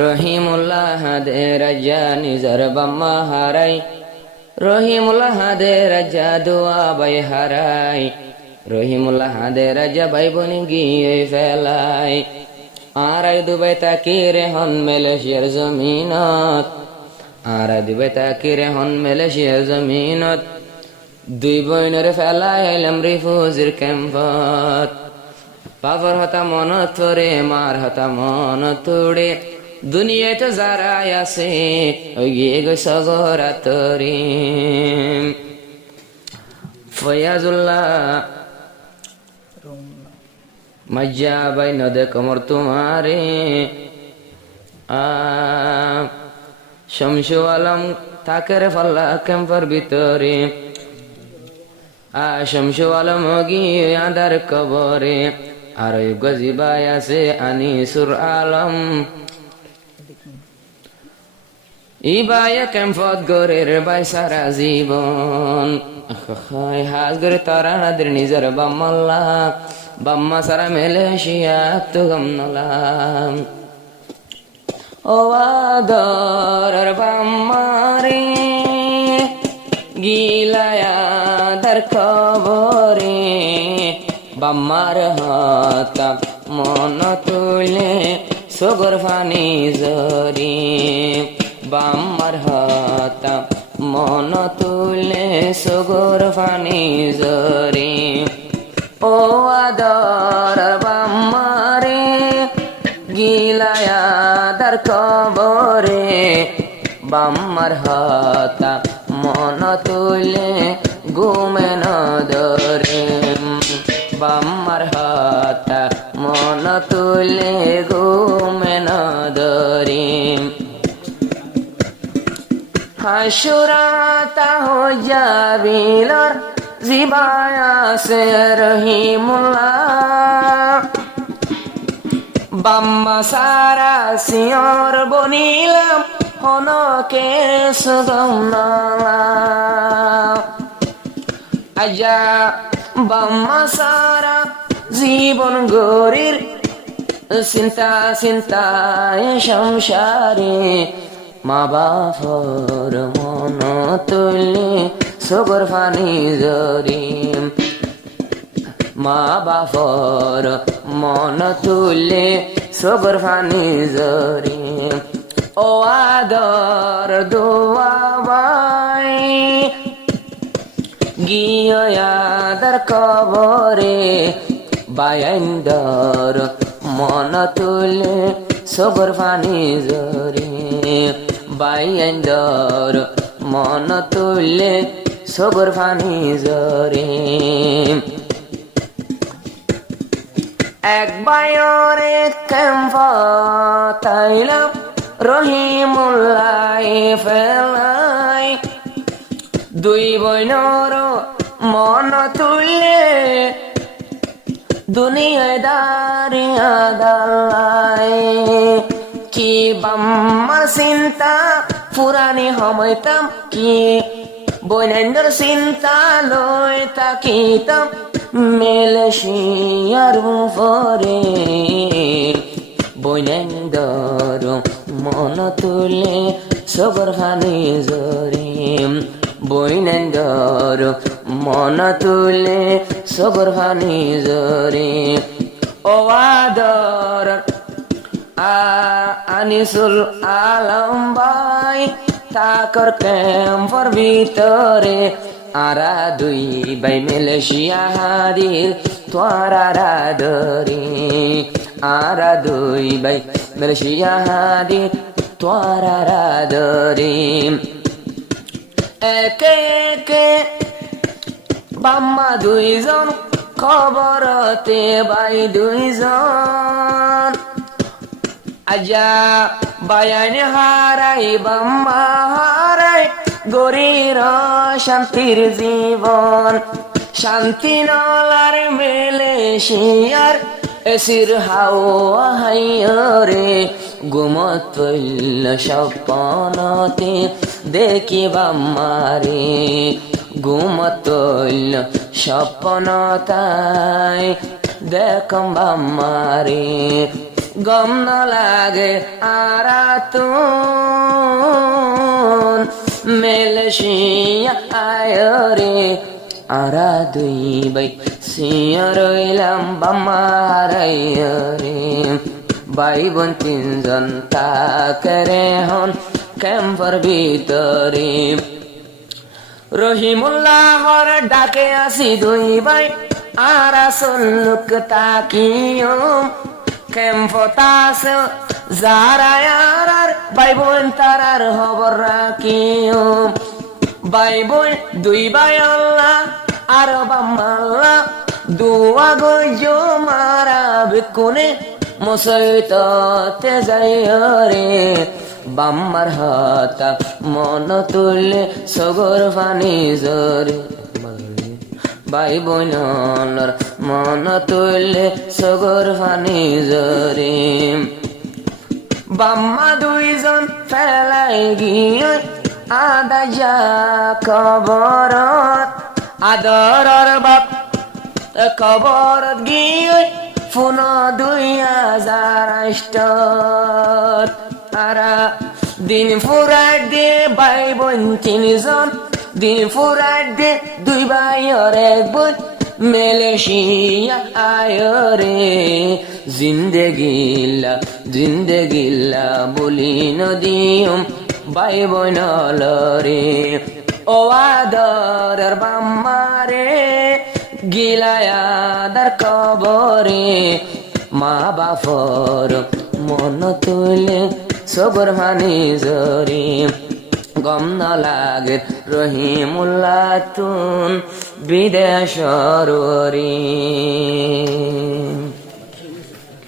রহিমুল্লাহ দে রাজা নিজার বাম্মা হারাই, রহিমুল্লাহ দে রাজা দোয়া বাই হারাই, রহিমুল্লাহ দে রাজা বাই বনি গিয়ে ফেলাই। আরাই দুবাই তাকিরে হন মালয়েশিয়ার জমিনত, আরাই দুবাই তাকিরে হন মালয়েশিয়ার জমিনত, দুই বইনরে ফেলাই আইলাম রিফুজির ক্যাম্পত। বাবার হতা মন তোরে, মার হতা মন তোড়ে, দুনিয়ায় তো যারাই আছে ওই গিয়ে গো সগরা তরি। ফয়াজুল্লাহ মজ্জা বাই নদে কমর তোমারে, শামসু আলম থাকের ফাল্লা ক্যাম্পার ভিতরে, শামসু আলম গিয়ে আদার কবরে, আর ওই গজিবাই আছে আনিসুর আলম। ইবায়া ক্যাম্পত গরের বাই সারা জীবন, হাজ গরে তারা নাদের নিজের বাম্মাল্লা, বাম্মা সারা মালয়েশিয়া তো গমনলাম। ও আদর বাম্মারে গিলায়া দার খবরে, বাম্মার হাতা মন তুলে সগর ফানি জরি, বাম্মার হাতা মন তুলে সগর ফানি জরি। ও আদর বাম্মারে গিলায়া দার কবরে, বাম্মার হাতা মন তুলে ঘুমে নদরে, বাম্মার হাতা মন তুলে ঘুমে নদরে। হাসুরাতা হো যাবিলার জিবায়া সে রহিমুল্লাহ, বাম্মা সারা সিয়র বনিলাম হনকে সুগমনালা। আজা বাম্মা সারা জীবন গরির চিন্তা চিন্তায় সংসারে, মা বাপর মন তুলে সগর ফানি জরি, মা বাপর মন তুলে সগর ফানি জরি। ও আদর দোয়া বাই গিয়াদার কবরে, বায়ান্দর মন তুলে সগর ফানি জরি, বায়ান্দর মন তুলে সগর ফানি জরি। এক বায়রে ক্যাম্পত আইলাম রহিমুল্লাহ ফেলাই, দুই বইনর মন তুলে দুনিয়ায় দাঁড়িয়া দালাই। কি বাম্মার চিন্তা পুরানি হমাইতাম, কি বইনেন্দর চিন্তা লই তাকিতাম মালয়েশিয়ার উপরে, বইনেন্দর মন তুলে সগর ফানি জরি, বইনেন্দর মন তুলে সগর ফানি জরি। ও আদর আনিসুল আলম বাই তাকর ক্যাম্পর ভিতরে, আরা দুই বাই মালয়েশিয়া হাদির তোয়ারা ধরি, আরা দুই বাই মালয়েশিয়া হাদির তোয়ারা ধরি। একে একে বাম্মা দুইজন খবরতে বাই দুইজন, আজা বায়ানে হারাই বাম্মা হারাই গরির শান্তির জীবন, শান্তি নলার মালয়েশিয়ার এসির হাওয়া হাইরে, ঘুমত স্বপ্নতে দেখি বাম্মারে, ঘুমত স্বপ্নতায় দেখম বাম্মারে গম না লাগে আরা তুন মেলসিয়া আয়রে আরা দুই বাই সিয়া রইলাম বাম্মারাইরে ভাই বোন তিনজন তাকরে হন ক্যাম্পর ভিতরে রহিমুল্লাহর ডাকে আসি দুই ভাই আর আসলুক তাকিও ক্যাম্পতাস যারা আর ভাই বোন তারার খবর রাখিও ভাই বোন দুই ভাই আল্লাহ আর বাম্মাল্লাহ দুয়া গইজো মারা বেকুনে মুসইততে যাইরে বাম্মার হাতা মন তুললে সগর পানি জরে ভাই বোনর মন তুললে সগর পানি জরে বাম্মা দুইজন ফেলাই গিয়ে আদা যা কবরত আদরর বাপ কবরত গিয়ে ফোন 2008 আরা দিন ফুরাই দে ভাই বোন তিনজন দিন ফুরাই দে দুই ভাই আর এক বোন মেলেশিয়া আয়রে জিন্দেগিল্লা বলি নদীম ভাই বোন লরে ও আদরের বাম্মারে গিলায়াদার কবরে মা বাপর মন তুলে সবর হানি জরে গম না লাগে রহিমুল্লাহ তুন বিদেশরে